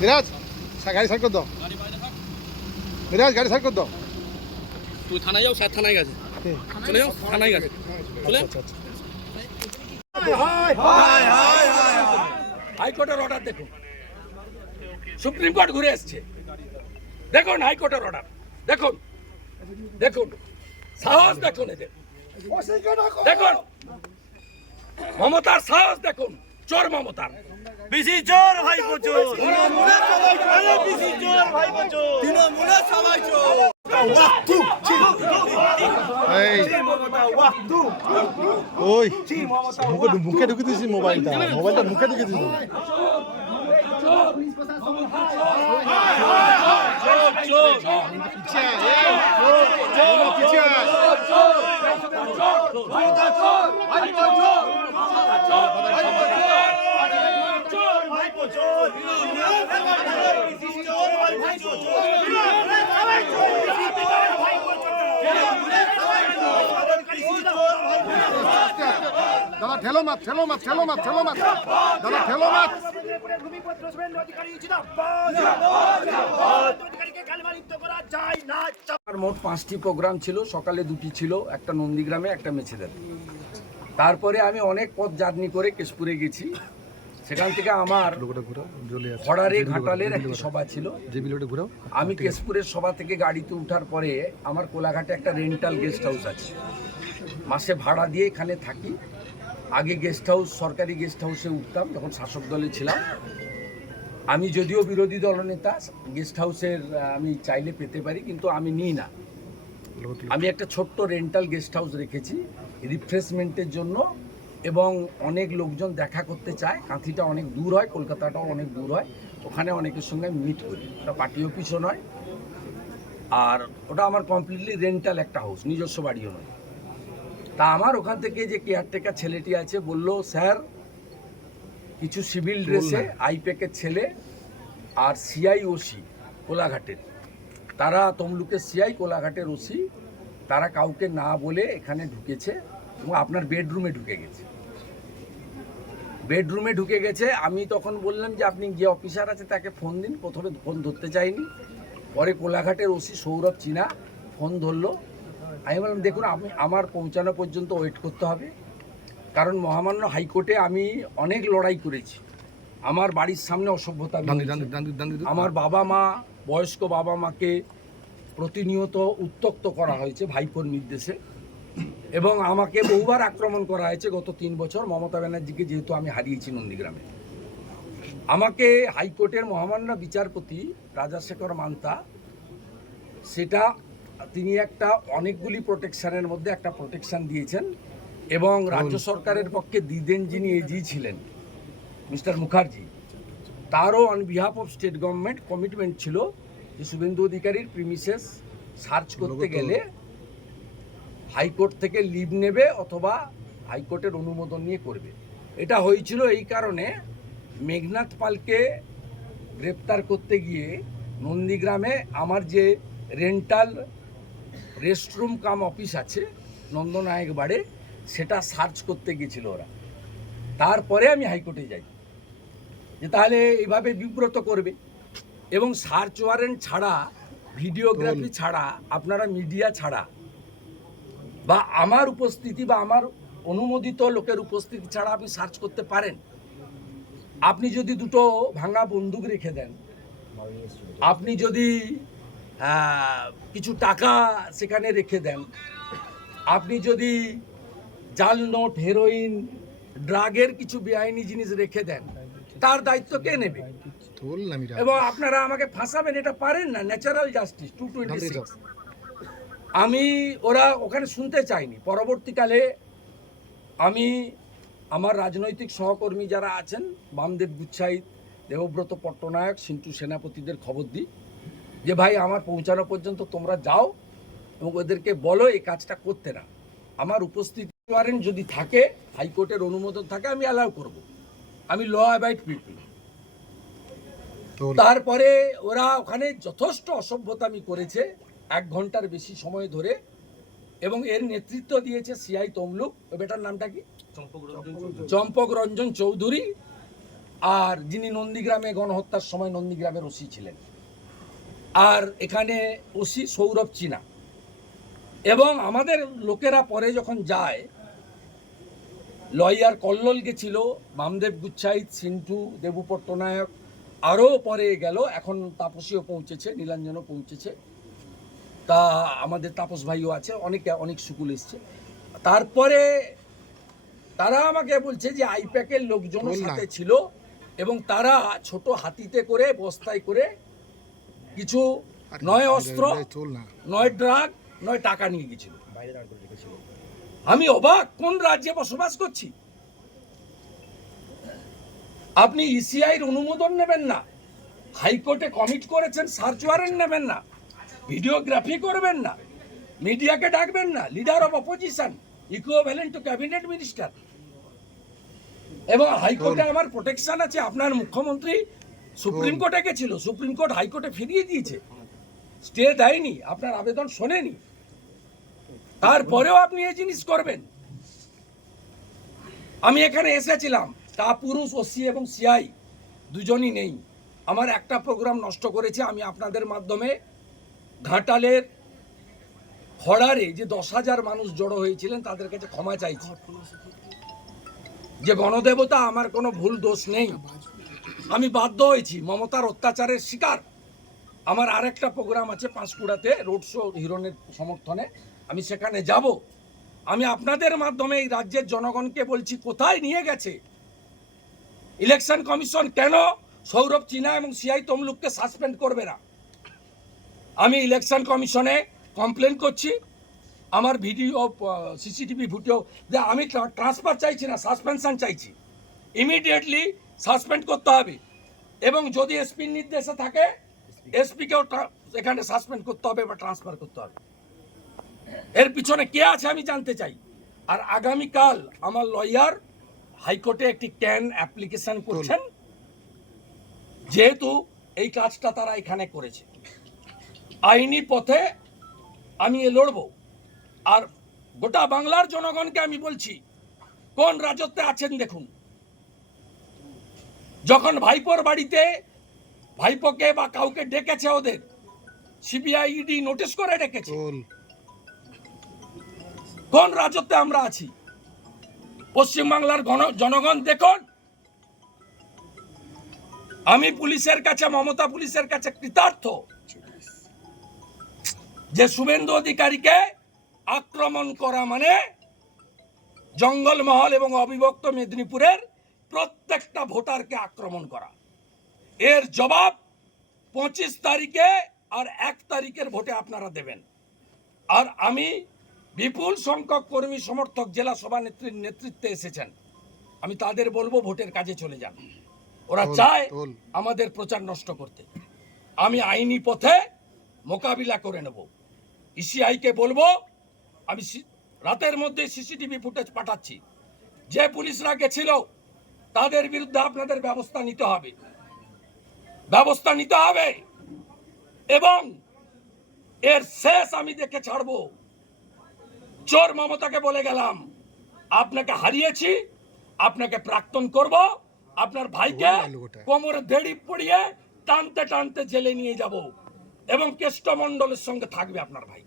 মিরাজ গাড়ি সাইড কর দাও। মিরাজ গাড়ি সাইড কর দাও। তুই থানায় যাও, স্যার থানায় গেছে, চলে যাও থানায় গেছে, চলে হাইকোর্টের অর্ডার দেখুন, সুপ্রিম কোর্ট ঘুরে এসছে, দেখুন হাইকোর্টের অর্ডার দেখুন, দেখুন সাহস দেখুন, এদের দেখুন মমতার সাহস দেখুন, চোর মমতার পিসি চোর ভাইপো চোর, পিসি চোর ভাইপো চোর, তৃণমূলে সবাই চোর। ওই মুখে ঢুকে দিয়েছি মোবাইলটা মুখে ঢুকে দিয়েছি। দাদা ঠেলো মাছ, ঠেলো মাছ, ঠেলো মাছ, ঠেলো মাছ, দাদা ঠেলো মাছ। মোট 5টি প্রোগ্রাম ছিল, সকালে 2টি ছিল, একটা নন্দীগ্রামে, একটা মেছেদাতে। তারপরে আমি অনেক পথ জার্নি করে কেশপুরে গেছি, সেখান থেকে আমার খড়ারে ঘাটালের একটি সভা ছিল। আমি কেশপুরের সভা থেকে গাড়িতে ওঠার পরে আমার কোলাঘাটে একটা রেন্টাল গেস্ট হাউস আছে, মাসে ভাড়া দিয়ে এখানে থাকি। আগে গেস্ট হাউস, সরকারি গেস্ট হাউসে উঠতাম যখন শাসক দলে ছিলাম। আমি যদিও বিরোধী দলনেতা, গেস্ট হাউসের আমি চাইলে পেতে পারি, কিন্তু আমি নিই না। আমি একটা ছোট্ট রেন্টাল গেস্ট হাউস রেখেছি রিফ্রেশমেন্টের জন্য, এবং অনেক লোকজন দেখা করতে চায়। কাঁথিটা অনেক দূর হয়, কলকাতাটাও অনেক দূর হয়, ওখানে অনেকের সঙ্গে আমি মিট করি। ওটা পার্টি অফিসও নয়, আর ওটা আমার কমপ্লিটলি রেন্টাল একটা হাউস, নিজস্ব বাড়িও নয়। তা আমার ওখান থেকে যে কেয়ারটেকার ছেলেটি আছে বলল, স্যার কিছু সিভিল ড্রেসে আইপ্যাকের ছেলে আর সিআই ওসি কোলাঘাটের, তারা তমলুকের সিআই কোলাঘাটের ওসি, তারা কাউকে না বলে এখানে ঢুকেছে এবং আপনার বেডরুমে ঢুকে গেছে। বেডরুমে ঢুকে গেছে। আমি তখন বললাম যে আপনি যে অফিসার আছে তাকে ফোন দিন। প্রথমে ফোন ধরতে চাইনি, পরে কোলাঘাটের ওসি সৌরভ চীনা ফোন ধরলো। আমি বললাম দেখুন, আপনি আমার পৌঁছানো পর্যন্ত ওয়েট করতে হবে, কারণ মহামান্য হাইকোর্টে আমি অনেক লড়াই করেছি। আমার বাড়ির সামনে অসভ্যতা, আমার বাবা মা, বয়স্ক বাবা মাকে প্রতিনিয়ত উত্ত্যক্ত করা হয়েছে ভাইপোর নির্দেশে, এবং আমাকে বহুবার আক্রমণ করা হয়েছে গত 3 বছর। মমতা ব্যানার্জিকে যেহেতু আমি হারিয়েছি নন্দীগ্রামে, আমাকে হাইকোর্টের মহামান্য বিচারপতি রাজাশেখর মান্তা, সেটা তিনি একটা অনেকগুলি প্রোটেকশনের মধ্যে একটা প্রোটেকশন দিয়েছেন, এবং রাজ্য সরকারের পক্ষে দিদেন যিনি এজি ছিলেন মিস্টার মুখার্জি, তারও on behalf of state government commitment ছিল যে শুভেন্দু অধিকারীর প্রিমিসেস সার্চ করতে গেলে হাইকোর্ট থেকে লিভ নেবে অথবা হাইকোর্টের অনুমোদন নিয়ে করবে। এটা হয়েছিল এই কারণে, মেঘনাথ পালকে গ্রেপ্তার করতে গিয়ে নন্দীগ্রামে আমার যে রেন্টাল রেস্টরুম কাম অফিস আছে নন্দনায়ক বাড়ে, সেটা সার্চ করতে গিয়েছিল ওরা। তারপরে আমি হাইকোর্টে যাই যে তাহলে এইভাবে বিব্রত করবে, এবং সার্চ ওয়ারেন্ট ছাড়া, ভিডিওগ্রাফি ছাড়া, আপনারা মিডিয়া ছাড়া বা আমার উপস্থিতি বা আমার অনুমোদিত লোকের উপস্থিতি ছাড়া আপনি সার্চ করতে পারেন? আপনি যদি দুটো ভাঙা বন্দুক রেখে দেন, আপনি যদি কিছু টাকা সেখানে রেখে দেন, আপনি যদি জাল নোট, হেরোইন, ড্রাগের কিছু বেআইনি জিনিস রেখে দেন, তার দায়িত্ব কে নেবে? এবং আপনারা আমাকে ফাঁসাবেন, এটা পারেন না। ন্যাচারাল জাস্টিস 226 আমি ওরা ওখানে শুনতে চাইনি। পরবর্তীকালে আমি আমার রাজনৈতিক সহকর্মী যারা আছেন, বামদেব গুচ্ছাইত, দেবব্রত পট্টনায়ক, সিন্টু সেনাপতিদের খবর দিই যে ভাই আমার পৌঁছানো পর্যন্ত তোমরা যাও এবং ওদেরকে বলো এই কাজটা করতে না। আমার উপস্থিতি ওয়ারেন্ট যদি থাকে, হাইকোর্টের অনুমোদন থাকে, আমি অ্যালাউ করব। আমি ল অ্যাবাইড পিপল। তারপরে ওরা ওখানে যথেষ্ট অসভ্যতামি করেছে 1 ঘন্টার বেশি সময় ধরে, এবং এর নেতৃত্ব দিয়েছে সিআই তমলুক। বেটার নামটা কি? চম্পক রঞ্জন চৌধুরী। আর যিনি নন্দীগ্রামে গণহত্যার সময় নন্দীগ্রামের ওসি ছিলেন, আর এখানে ওসি সৌরভ চীনা। এবং আমাদের লোকেরা পরে যখন যায়, লয়ার কল্লোল গেছিল, বামদেব গুচ্ছাইত, সিন্টু, দেবু পট্টনায়ক, আরও পরে গেল, এখন তাপসীও পৌঁছেছে, নীলাঞ্জনও পৌঁছেছে, তা আমাদের তাপস ভাইও আছে, অনেক সুকুল এসছে। তারপরে তারা আমাকে বলছে যে আইপ্যাকের লোকজনের সাথে ছিল এবং তারা ছোট হাতিতে করে, বস্তায় করে কিছু নয় অস্ত্র, নয় ড্রাগ, নয় টাকা নিয়ে গেছিল। আমি অবাক, কোন রাজ্যে বসবাস করছি? আপনি ইসিআইর অনুমোদন নেবেন না, হাইকোর্টে কমিট করেছেন, সার্চ ওয়ারেন্ট নেবেন না, ভিডিওগ্রাফি করবেন না, মিডিয়াকে ডাকবেন না, leader of opposition equivalent to cabinet minister. এবং হাইকোর্টে আমার প্রোটেকশন আছে। আপনার মুখ্যমন্ত্রী সুপ্রিম কোর্টে গেছিল, সুপ্রিম কোর্ট হাইকোর্টে ফিরিয়ে দিয়েছে, স্টে দেয়নি, আপনার আবেদন শোনেনি, তারপরেও আপনি এই জিনিস করবেন। আমি এখানে এসেছিলাম, তা পুরুষ ওসি এবং সিআই দুজনই নেই, আমার একটা প্রোগ্রাম নষ্ট করেছে। আমি আপনাদের মাধ্যমে ঘাটালের খড়ারে যে 10,000 মানুষ জড়ো হয়েছিলেন তাদের কাছে ক্ষমা চাইছি। যে গণদেবতা, আমার কোনো ভুল দোষ নেই, আমি বাধ্য হয়েছি, মমতার অত্যাচারের শিকার। আমার আরেকটা প্রোগ্রাম আছে পাঁশকুড়াতে, রোড শো হিরণের সমর্থনে, আমি সেখানে যাব। আমি আপনাদের মাধ্যমে এই রাজ্যের জনগণকে বলছি, কোথায় নিয়ে গেছে ইলেকশন কমিশন? কেন সৌরভ চীনা এবং সিআই তমলুককে সাসপেন্ড করবে না? আমি ইলেকশন কমিশনে কমপ্লেন করছি, আমার ভিডিও, সিসিটিভি ভিডিও, যে আমি ট্রান্সফার চাইছি না, সাসপেনশন চাইছি, ইমিডিয়েটলি সাসপেন্ড করতে হবে। এবং যদি এসপির নির্দেশে থাকে, এসপিকেও এখানে সাসপেন্ড করতে হবে বা ট্রান্সফার করতে হবে। এর পিছনে কে আছে আমি জানতে চাই। আর আগামীকাল আমার লয়ার হাইকোর্টে একটি ক্যান অ্যাপ্লিকেশন করছেন, যেহেতু এই কাজটা তারা এখানে করেছে। আইনি পথে আমি লড়ব। আর গোটা বাংলার জনগণকে আমি বলছি, কোন রাজত্বে আছেন দেখুন। যখন ভাইপোর বাড়িতে ভাইপোকে বা কাউকে ডেকেছে, ওদের সিবিআই ইডি নোটিশ করে ডেকেছে, কোন রাজত্বে আমরা আছি? পশ্চিমবাংলার জনগণ দেখুন, আমি পুলিশের কাছে, মমতা পুলিশের কাছে কৃতার্থ যে শুভেন্দু অধিকারীকে আক্রমণ করা মানে জঙ্গলমহল এবং অবিভক্ত মেদিনীপুরের প্রত্যেকটা ভোটারকে আক্রমণ করা। এর জবাব 25 তারিখে আর 1 তারিখের ভোটে আপনারা দেবেন। আর আমি, বিপুল সংখ্যক কর্মী সমর্থক জেলা সভানেত্রীর নেতৃত্বে এসেছেন, আমি তাদের বলবো ভোটের কাজে চলে যান। ওরা চায় আমাদের প্রচার নষ্ট করতে। আমি আইনি পথে মোকাবিলা করে নেব। ইসিআইকে বলবো, আমি রাতের মধ্যে সিসিটিভি ফুটেজ পাঠাচ্ছি, যে পুলিশরা গেছিল তাদের বিরুদ্ধে আপনাদের ব্যবস্থা নিতে হবে এবং এর শেষ আমি দেখে ছাড়বো। চোর মমতাকে বলে গেলাম, আপনাকে হারিয়েছি, আপনাকে প্রাক্তন করব, আপনার ভাইকে কোমরে দড়ি পড়িয়ে টানতে টানতে জেলে নিয়ে যাব এবং কেষ্টমণ্ডলের সঙ্গে থাকবে আপনার ভাই।